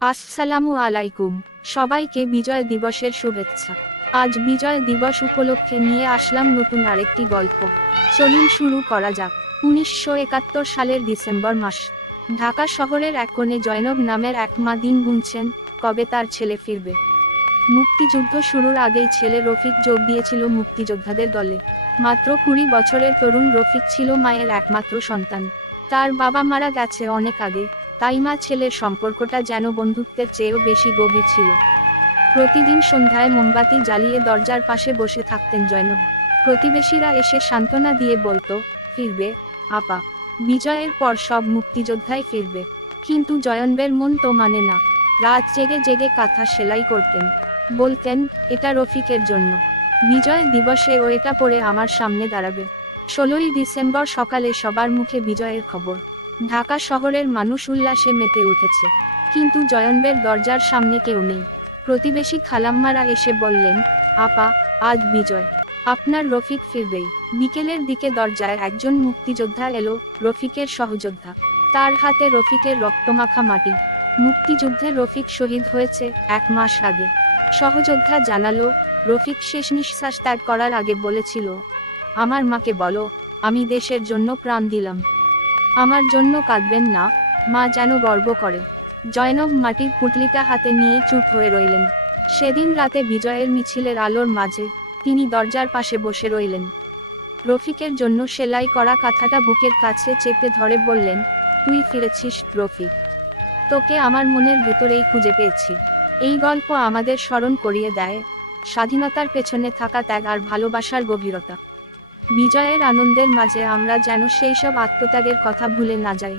আসসালামু আলাইকুম সবাইকে বিজয় দিবসের শুভেচ্ছা। আজ বিজয় দিবস উপলক্ষে নিয়ে আসলাম নতুন আরেকটি গল্প। চলুন শুরু করা যাক। 1971 সালের ডিসেম্বর মাস। ঢাকা শহরের এক কোণে জয়নব নামের এক মা দিন গুনছেন, কবে তার ছেলে ফিরবে। মুক্তিযুদ্ধ শুরুর আগেই ছেলে রফিক যোগ দিয়েছিল মুক্তিযোদ্ধাদের দলে। মাত্র 20 বছরের তরুণ রফিক ছিল মায়ের একমাত্র সন্তান। তার বাবা মারা গেছে অনেক আগে, তাই মা ছেলের সম্পর্কটা যেন বন্ধুত্বের চেয়েও বেশি গভীর ছিল। প্রতিদিন সন্ধ্যায় মোমবাতি জ্বালিয়ে দরজার পাশে বসে থাকতেন জয়নব। প্রতিবেশীরা এসে সান্ত্বনা দিয়ে বলতো, ফিরবে আপা, বিজয়ের পর সব মুক্তিযোদ্ধাই ফিরবে। কিন্তু জয়নবের মন তো মানে না। রাত জেগে জেগে কাঁথা সেলাই করতেন। বলতেন, এটা রফিকের জন্য। বিজয় দিবসে ও এটা পরে আমার সামনে দাঁড়াবে। 16ই ডিসেম্বর সকালে সবার মুখে বিজয়ের খবর। ঢাকা শহরের মানুষ উল্লাসে মেতে উঠেছে। কিন্তু জয়নবের দরজার সামনে কেউ নেই। প্রতিবেশী খালাম্মারা এসে বললেন, আপা, আজ বিজয়, আপনার রফিক ফিরবেই। বিকেলের দিকে দরজায় একজন মুক্তিযোদ্ধা এলো, রফিকের সহযোদ্ধা। তার হাতে রফিকের রক্তমাখা মাটি। মুক্তিযুদ্ধে রফিক শহীদ হয়েছে 1 মাস আগে। সহযোদ্ধা জানালো, রফিক শেষ নিঃশ্বাস ত্যাগ করার আগে বলেছিল, আমার মাকে বলো, আমি দেশের জন্য প্রাণ দিলাম। আমার জন্য কাঁদবেন না, মা যেন গর্ব করে। জয়নব মাটির পুঁটলিটা হাতে নিয়ে চুপ হয়ে রইলেন। সেদিন রাতে বিজয়ের মিছিলের আলোর মাঝে তিনি দরজার পাশে বসে রইলেন। রফিকের জন্য সেলাই করা কাঁথাটা বুকের কাছে চেপে ধরে বললেন, তুই ফিরেছিস রফিক, তোকে আমার মনের ভেতরেই খুঁজে পেয়েছি। এই গল্প আমাদের স্মরণ করিয়ে দেয় স্বাধীনতার পেছনে থাকা ত্যাগ আর ভালোবাসার গভীরতা। বিজয়ের আনন্দের মাঝে আমরা যেন সেই সব আত্মত্যাগের কথা ভুলে না যাই।